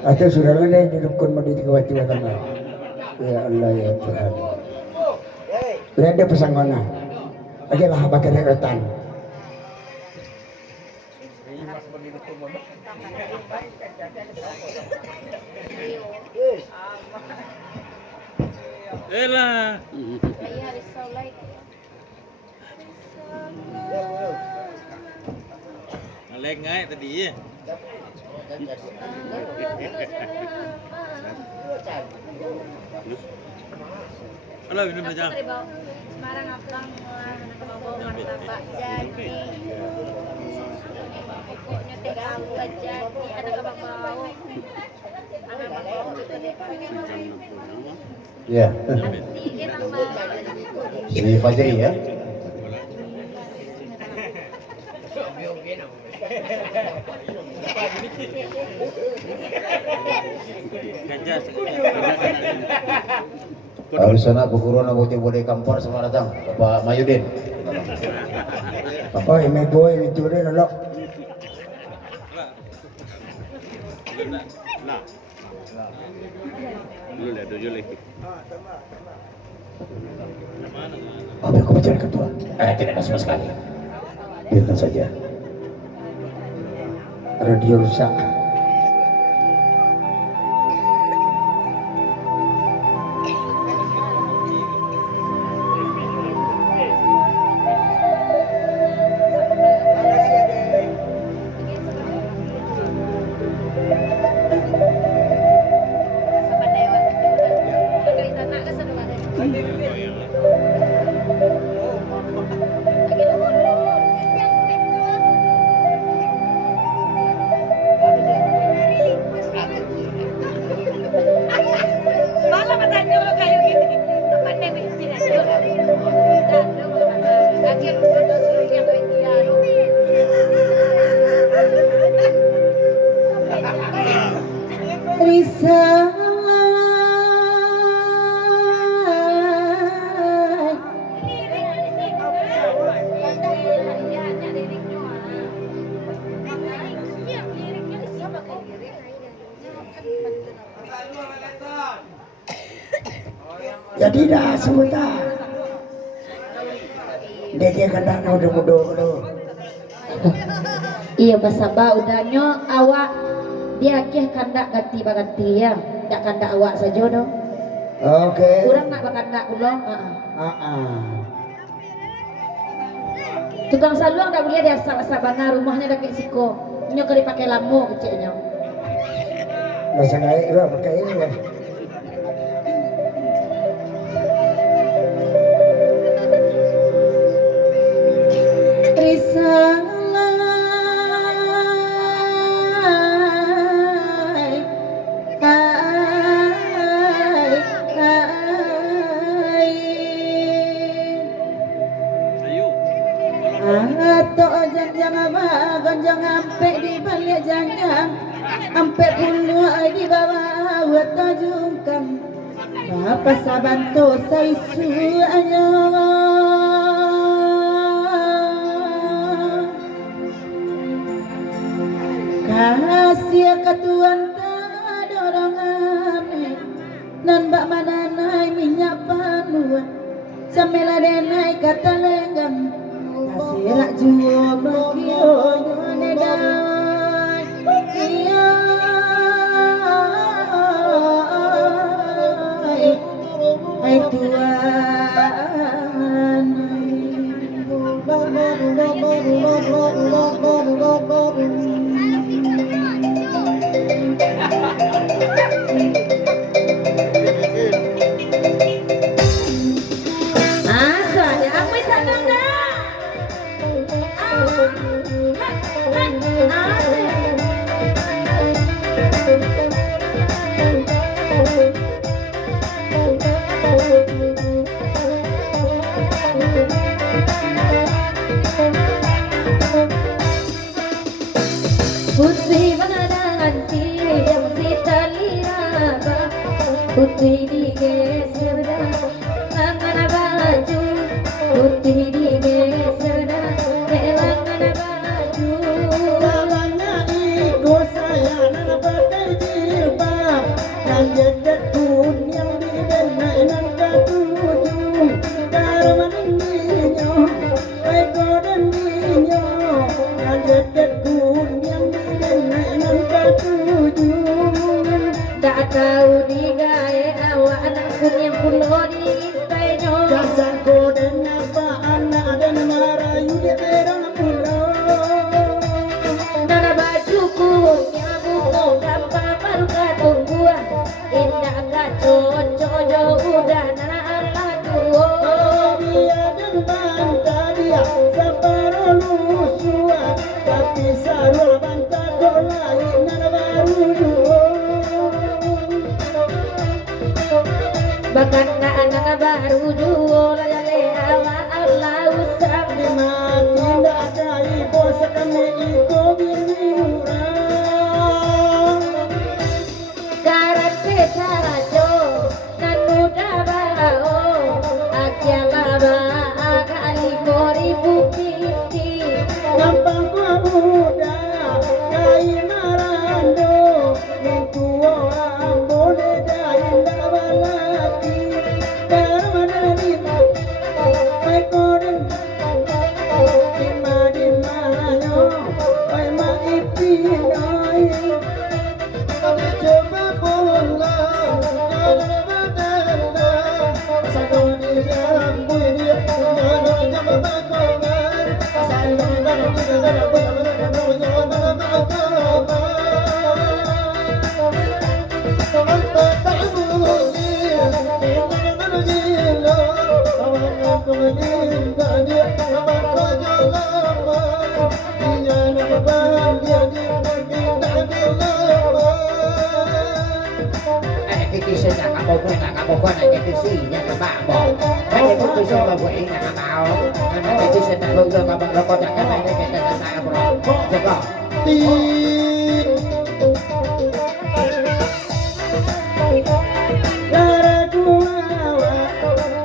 Atau sudah mana di rukun mau dikawati watama. Ya Allah ya Tuhan. Lihat dia pesangona. Oke lah pakai rekan. Elah. Ngeleng ngai tadi ya. Halo, minum aja. Semarang aplang mau martabak jadi. Pokoknya tinggal aja ada kabak bau. Ya. Si Fajri ya. Harus sana bukuru na bote bote kampor sama datang Bapak Mayudin. Oh, ini boy ini curi nolok. Dulu dah 7 lagi. Apa yang kau bicara ketua? Tidak ada sama sekali. Biarkan saja. Radio rusak. Jadi dah sebentar. Dia kena mudo. Iya basaba udahnya awak dia kih kandak ganti ya. Dak kandak awak saja dong. Oke. Kurang nak bakandak ulong. Tukang saluang dak boleh dia sabana rumahnya dak siko. Nyo kali pakai lampu kecilnya. Masa naik lah pakai ini ya. Apa sabanto say suanya kasih katuan dorongan nan bak mananai minyak panuan samela denai kata lenggang kasih rak juo makio nedai iya hai Tuhan Putri menangan yang si tali raba Putri digeser dah Langana baju Putri digeser dah Langana baju Salahnya ego saya nana berkecil tak tahu digawe awak anak kuning pulau diintai nyo. Dasar koden apa anak dan marayu di perang pulau. Nana bajuku nyabuku gampang baru katungguan. Indah kacocok jauh udah nana ala tuo. Dia dan bantah dia separuh lusuan, tapi sarul bantah dolai nana baru duo. Bahkan anak baru duo layale awak Allah usang. Di mati ndak kai bos kami iko bini urang. Karat peta jo nanu dabao akiala ba akali mori bukiti. Gampang gua udah kai marando, mintuo ambole dai ndak balati. Darmadani mai koden di manyo ai ma ipinoi. Ade coba bola jalan badanda sadoni jambu dia nyono jamba bakobar sadoni nana nana nyono nana bakobar anta ta'budi nana jilo awana kumulin dia abako jalama dia nana ban dia Cái sinh là cả một con này cái gì nha các bạn bỏ cái cái sinh mà quỷ là các bạn cái sinh là hướng dẫn các bạn nó có chẳng cái này cái này là sai của nó chưa có Lara kuawa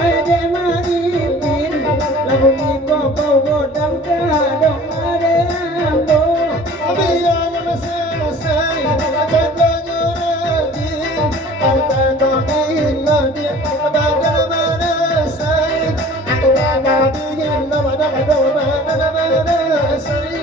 ade maripin lagu niko bawa dam kadong ade ambo abiyan masai jaga nyuradi anta doin ladi badal manasai anta doin ladi badal manasai.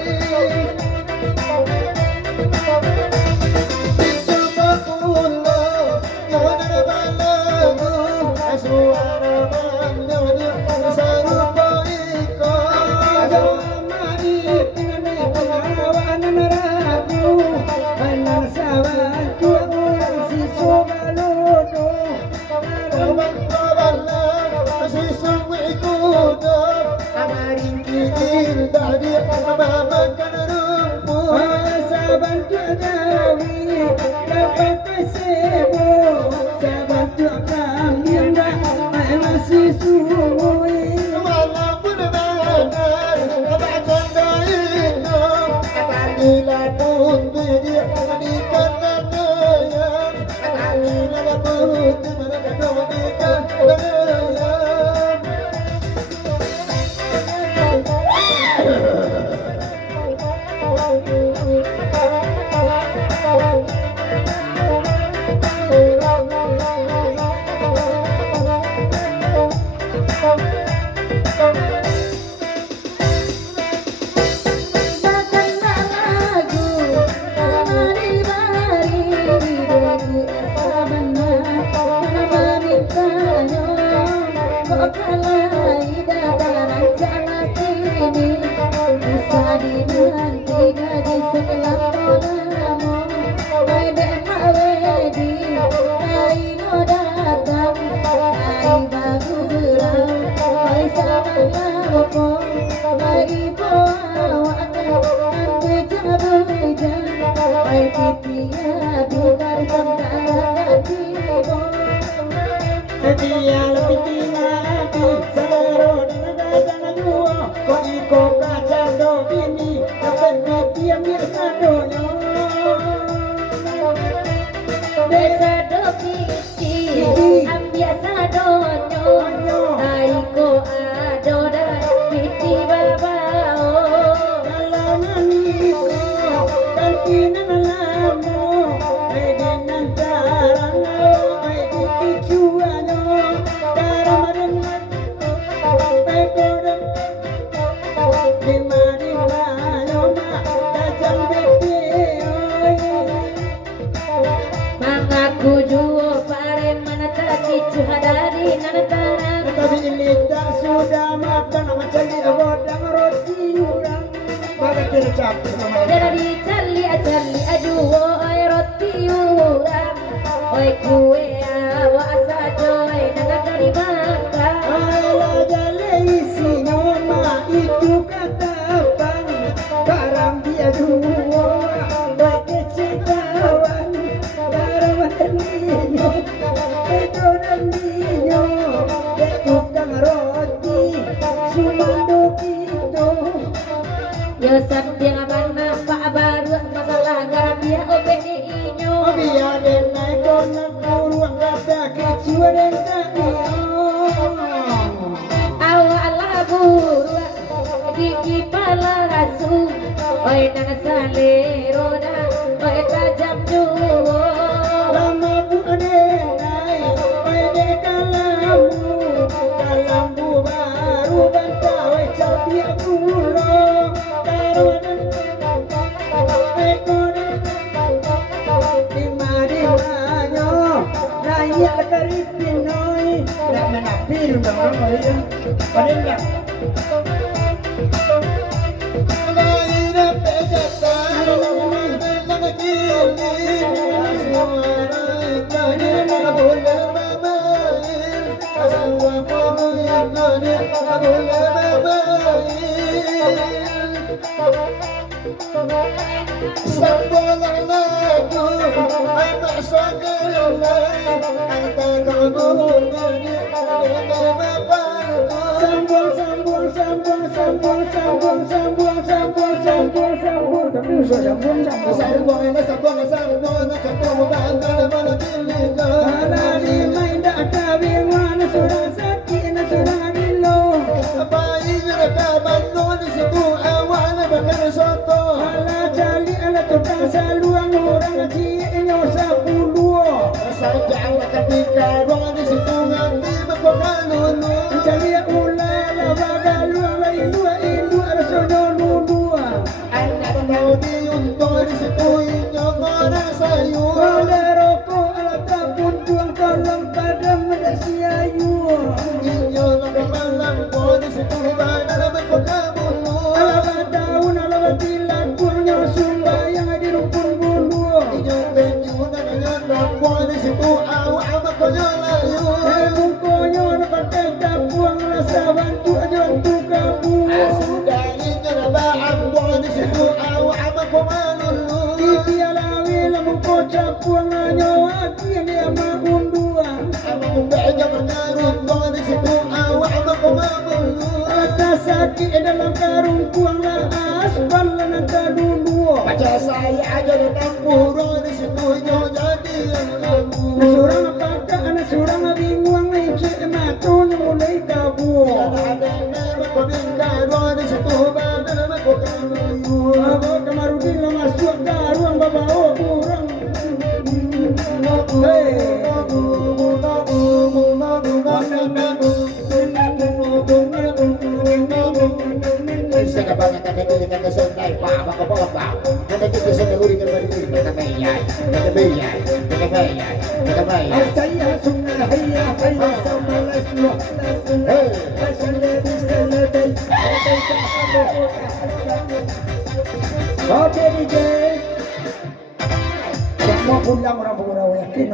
Mangga Aku juo pare mana tadi hadari nanatara. Tapi lidah sudah makan macam ni bodang roti urang. Bagai kira capek sama Jadi cali ajuo oi roti urang. Oi kue awak sajo nanatari makan. Ayah jale isi nama itu kata apa? Barang dia dua bagai cekawan. Barang dia itu dan dia tukang roti sumando gitu. Yo sabdia mana pak baru masalah garam dia obek di inyo. Biar dia naik konak buruang kata kecua dan kaki. Awak lah buru gigi pala hasu. Oi nang sale roda oi tajam juo. Lama bu adenai, pai kalambu baru bantawai capi pulo. Karuan ekonomi di mana raya karipinoi nak menapil bang ya. Padahal saluang orang cienyo sapuluh saja ketika ruang di situ nganti berpengalulu cari ulala bagaluang lain dua indu arsono lulua anak mau diuntung di situ inyo kora sayu oleh rokok alata pun tuang tolong pada medasiayu inyo naga malam po di situ badal berpengalulu alamat tahun alamat tilan kurnya sumbayang di rumpun bulu inyo benyu naga nyono di situ awak amat konyolayu konyo dapat kita buang rasa bantu aja bantu kamu sudah inyo naba ambo di situ awak amat komalulu iki alawi lamu kocap buang nyawa kini ama undua ama kumbeja mengarut di situ awak amat komalulu atas sakit dalam karung buang lah aspal nanti dulu baca saya aja datang puro di situ nyo jadi yang lagu surang apakah anak surang bingung cek matu mulai kabu ada nama bingkaro di situ badal mako kalu abo kamaru bila masuk karuang babao kurang Saya banyak kata dengan kesentai pak maka bapak kata kita sedang uri dengan beri kata bayai saya sungai hayya sama leslo Oke DJ mau pulang orang yakin